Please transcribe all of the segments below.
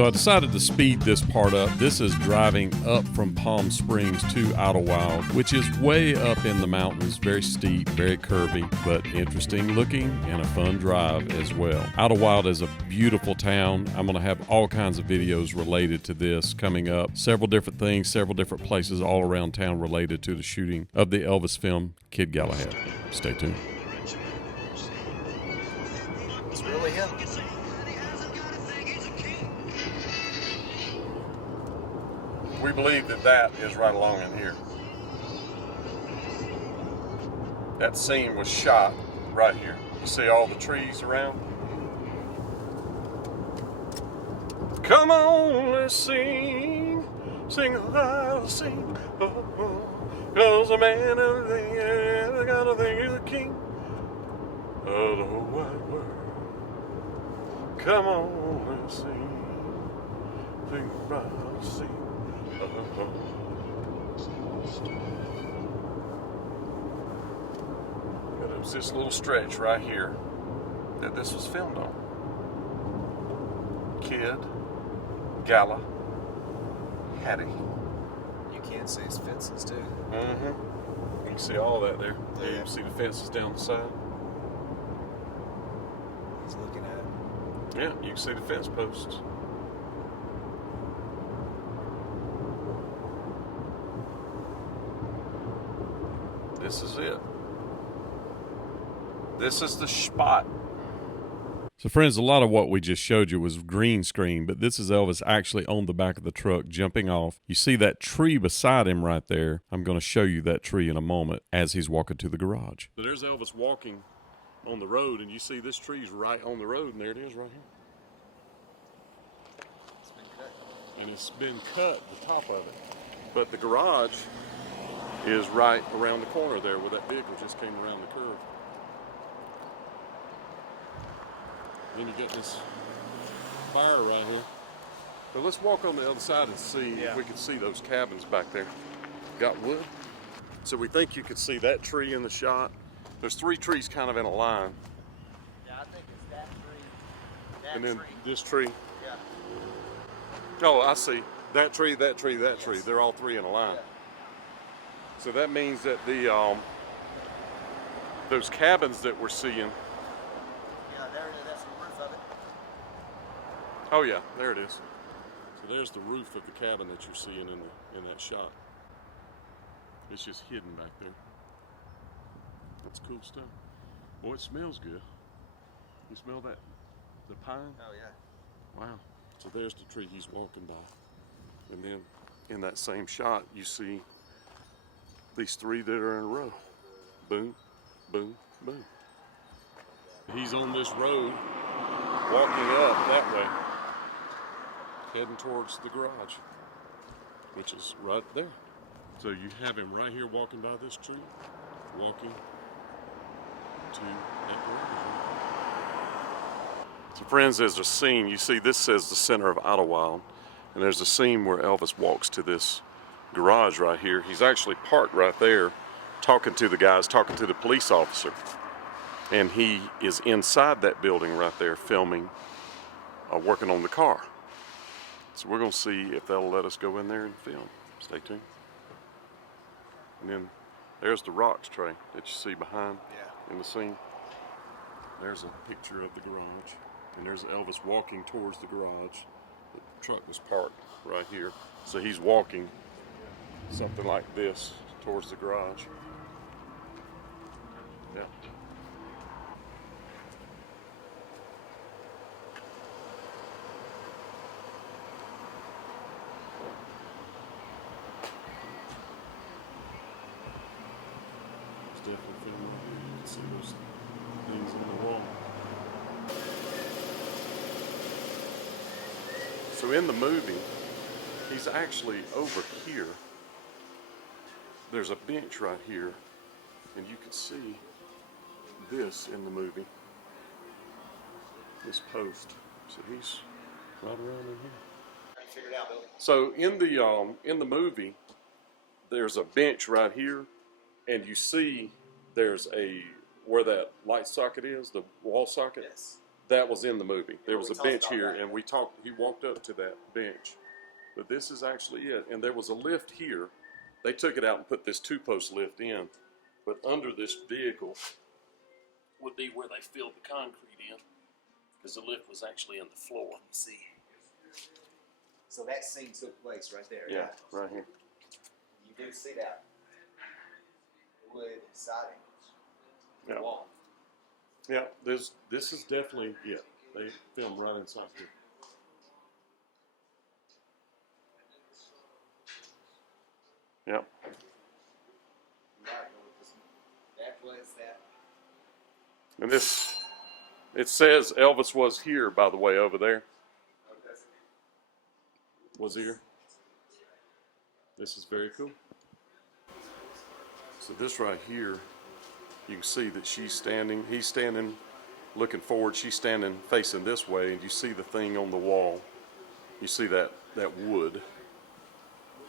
So I decided to speed this part up. This is driving up from Palm Springs to Idyllwild, which is way up in the mountains, very steep, very curvy, but interesting looking and a fun drive as well. Idyllwild is a beautiful town. I'm going to have all kinds of videos related to this coming up. Several different things, several different places all around town related to the shooting of the Elvis film, Kid Galahad. Stay tuned. It's really him. We believe that that is right along in here. That scene was shot right here. You see all the trees around? Come on, let's sing. Sing aloud, sing. Oh, oh. 'Cause the man of the air, I gotta think he's the king of the whole wide world. Come on, let's sing. Sing aloud, sing. But it was this little stretch right here that this was filmed on. Kid Galahad. You can't see his fences, too. Mm-hmm. You can see all that there. Yeah. You can see the fences down the side. He's looking at it. Yeah, you can see the fence posts. This is it. This is the spot. So friends, a lot of what we just showed you was green screen, but this is Elvis actually on the back of the truck jumping off. You see that tree beside him right there. I'm going to show you that tree in a moment as he's walking to the garage. So there's Elvis walking on the road, and you see this tree's right on the road, and there it is right here. It's been cut. And it's been cut, the top of it. But the garage is right around the corner there where that vehicle just came around the curve. Then you get this fire right here. But let's walk on the other side and see if we can see those cabins back there. Got wood. So we think you could see that tree in the shot. There's three trees kind of in a line. Yeah, I think it's that tree. And then this tree. Yeah. Oh, I see. That tree, that tree, that tree. They're all three in a line. Yeah. So that means that the those cabins that we're seeing. Yeah, there it is. That's the roof of it. Oh yeah, there it is. So there's the roof of the cabin that you're seeing in that shot. It's just hidden back there. That's cool stuff. Boy, it smells good. You smell that? The pine? Oh yeah. Wow. So there's the tree he's walking by. And then in that same shot, you see these three that are in a row. Boom, boom, boom. He's on this road, walking up that way, heading towards the garage, which is right there. So you have him right here walking by this tree, walking to that garage. So friends, there's a scene, you see this says the center of Idyllwild, and there's a scene where Elvis walks to this garage right here. He's actually parked right there talking to the guys, talking to the police officer. And he is inside that building right there filming, working on the car. So we're going to see if they'll let us go in there and film. Stay tuned. And then there's the rocks tray that you see behind in the scene. There's a picture of the garage. And there's Elvis walking towards the garage. The truck was parked right here. So he's walking something like this towards the garage. Yeah. It's definitely filming right here. You can see those things on the wall. So in the movie, he's actually over here. There's a bench right here, and you can see this in the movie, this post. So he's right around in here. How do you figure it out, Bill? So in the movie, there's a bench right here, and you see there's where that light socket is, the wall socket. Yes. That was in the movie. There was we a talked bench about here, that. and he walked up to that bench. But this is actually it. And there was a lift here. They took it out and put this two-post lift in. But under this vehicle would be where they filled the concrete in, because the lift was actually in the floor. Let me see. So that scene took place right there. Yeah, right here. You did see that wood siding. Yeah. Wall. Yeah, this is definitely it. They filmed right inside here. Yep. That was that. And this, it says Elvis was here, by the way, over there. Was here. This is very cool. So this right here, you can see that she's standing, he's standing, looking forward, she's standing facing this way, and you see the thing on the wall. You see that wood.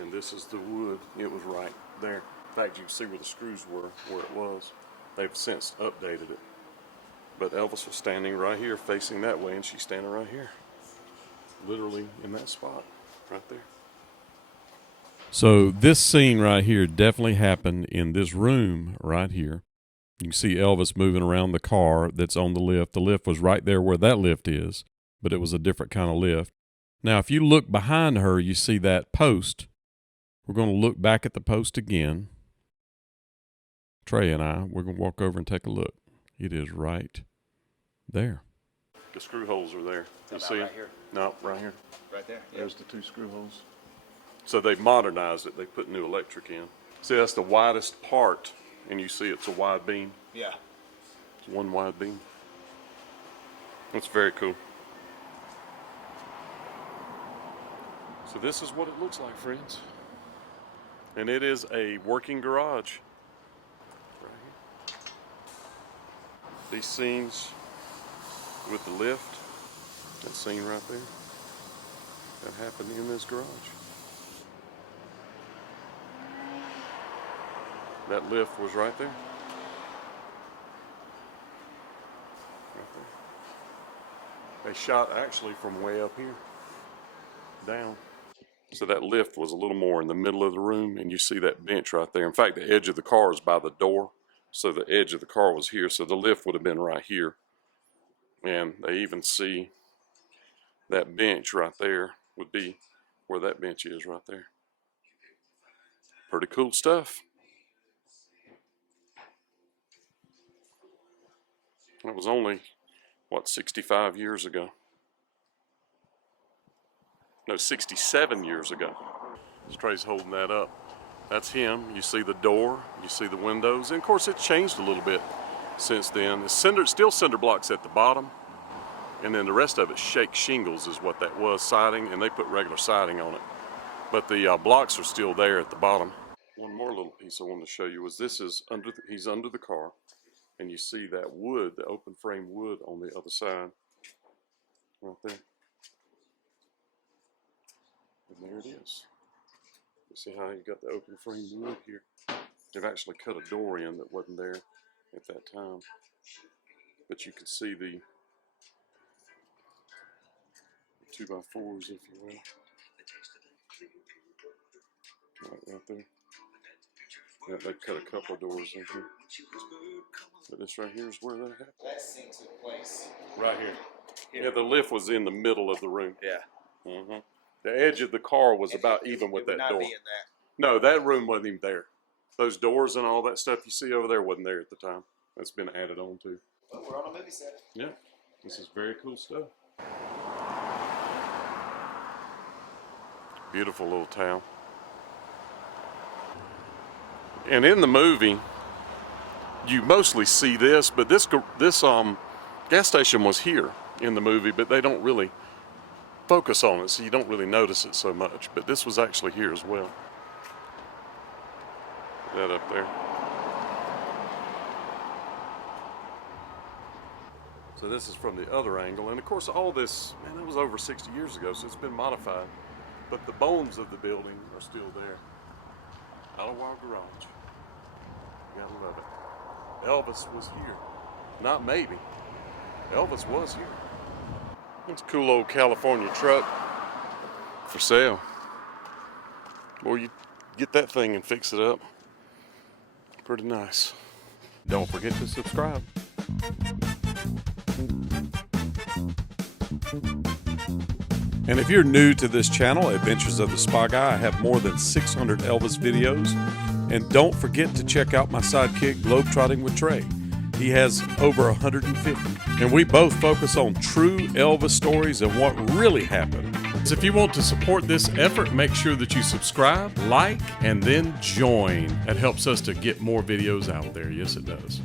And this is the wood. It was right there. In fact, you can see where the screws were, where it was. They've since updated it. But Elvis was standing right here facing that way, and she's standing right here. Literally in that spot, right there. So this scene right here definitely happened in this room right here. You can see Elvis moving around the car that's on the lift. The lift was right there where that lift is, but it was a different kind of lift. Now, if you look behind her, you see that post. We're going to look back at the post again. Trey and I, we're going to walk over and take a look. It is right there. The screw holes are there. You see right it? here? No, right here. Right there. There's the two screw holes. So they've modernized it. They put new electric in. See, that's the widest part, and you see it's a wide beam. Yeah. It's one wide beam. That's very cool. So this is what it looks like, friends. And it is a working garage. Right here. These scenes with the lift, that scene right there, that happened in this garage. That lift was right there. Right there. They shot actually from way up here down. So that lift was a little more in the middle of the room, and you see that bench right there. In fact, the edge of the car is by the door, so the edge of the car was here, so the lift would have been right here. And they even see that bench right there would be where that bench is right there. Pretty cool stuff. That was only, what, 65 years ago? No, 67 years ago. Trey's holding that up. That's him. You see the door, you see the windows, and of course it's changed a little bit since then. It's still cinder blocks at the bottom, and then the rest of it shake shingles is what that was, siding, and they put regular siding on it. But the blocks are still there at the bottom. One more little piece I wanted to show you was this is he's under the car, and you see that wood, the open frame wood on the other side, right there. And there it is. You see how you got the open frame wood here? They've actually cut a door in that wasn't there at that time. But you can see the 2x4s, if you will. Right there. Yeah, they cut a couple of doors in here. But this right here is where that happened. That scene took place. Right here. Yeah, the lift was in the middle of the room. Yeah. Mm-hmm. The edge of the car was about even with that door. Be in that. No, that room wasn't even there. Those doors and all that stuff you see over there wasn't there at the time. That's been added on to. Oh, we're on a movie set. Yeah, this is very cool stuff. Beautiful little town. And in the movie, you mostly see this, but this gas station was here in the movie, but they don't really focus on it, so you don't really notice it so much. But this was actually here as well. That up there. So this is from the other angle, and of course all this, man, that was over 60 years ago, so it's been modified. But the bones of the building are still there. Idyllwild Garage. You gotta love it. Elvis was here. Not maybe. Elvis was here. It's a cool old California truck for sale. Boy, you get that thing and fix it up. Pretty nice. Don't forget to subscribe. And if you're new to this channel, Adventures of the Spa Guy, I have more than 600 Elvis videos. And don't forget to check out my sidekick, Globetrotting with Trey. He has over 150. And we both focus on true Elvis stories and what really happened. So if you want to support this effort, make sure that you subscribe, like, and then join. That helps us to get more videos out there. Yes, it does.